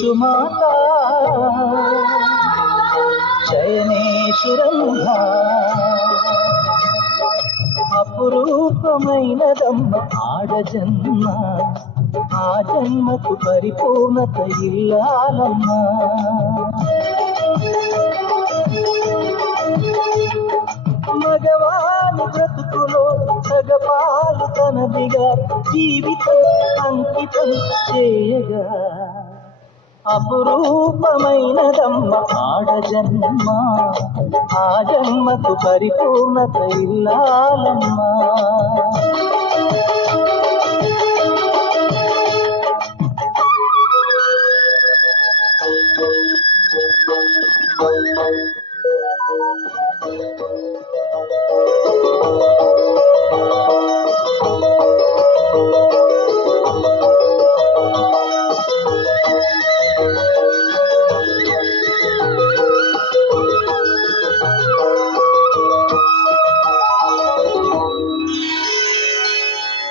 శయనేషు మాతా శయనేషు రంభా అపురూపమైనదమ్మ ఆడజన్మ ఆ జన్మకు పరిపూర్ణత ఇల్లాలమ్మా మగవాని బ్రతుకులో సగపాలు తనదిగా జీవితం అంకితం చేయగా అపురూపమైనదమ్మ ఆడజన్మ ఆ జన్మకు పరిపూర్ణత ఇల్లాలమ్మా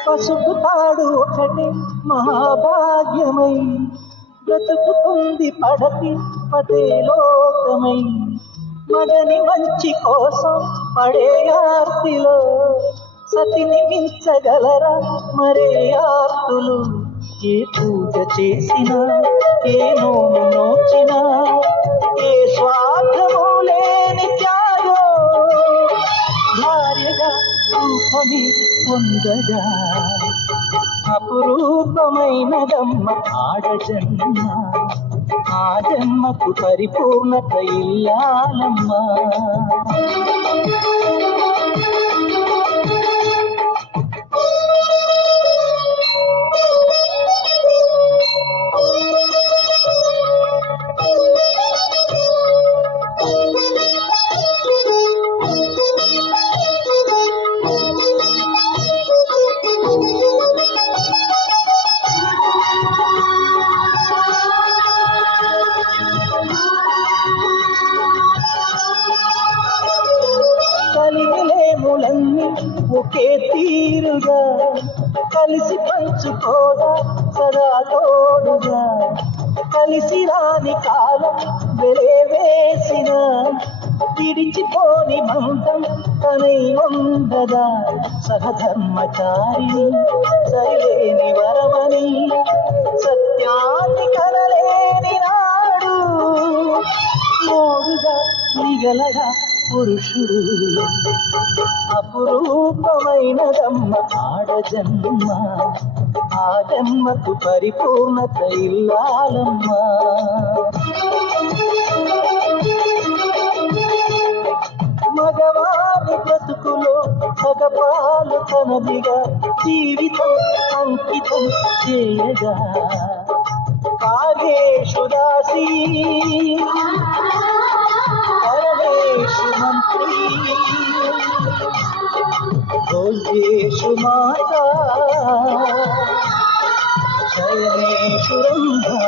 పసుపు తాడు ఒకటి మహాభాగ్యమై బ్రతుకుతుంది పడతి పదే లోకమై మగని మంచి కోసం పడే ఆర్తిలో సతిని మించగలరా మరే ఆర్తులు ఏ పూజ చేసినా ఏ నోము నోచినా ఏ స్వార్థము లేని త్యాగం భార్యగా రూపమే పొందగా అపురూపమైనదమ్మ ఆడజన్మ ఆ జన్మకు పరిపూర్ణత ఇల్లాలమ్మా కలిగిలేములన్నీ ఒకే తీరుగా కలిసి పంచుకోగా సదా తోడుగా కలిసి రాని కాలం వెలేవేసిన విడిచిపోని బంధం తనై ఉండదా సహధర్మచారిని సరిలేని వరమని సత్యాన్ని కనలేని నాడు మోడుగా మిగలగా పురుషుడు అపురూపమైనదమ్మ ఆడజన్మ ఆ జన్మకు పరిపూర్ణత ఇల్లాలమ్మా మగవాని బ్రతుకులో సగపాలు తనదిగా జీవితం అంకితం చేయగా కార్యేషు దాసీ కరణేషు మంత్రి భోజ్యేషు మాతా శయనేషు రంభా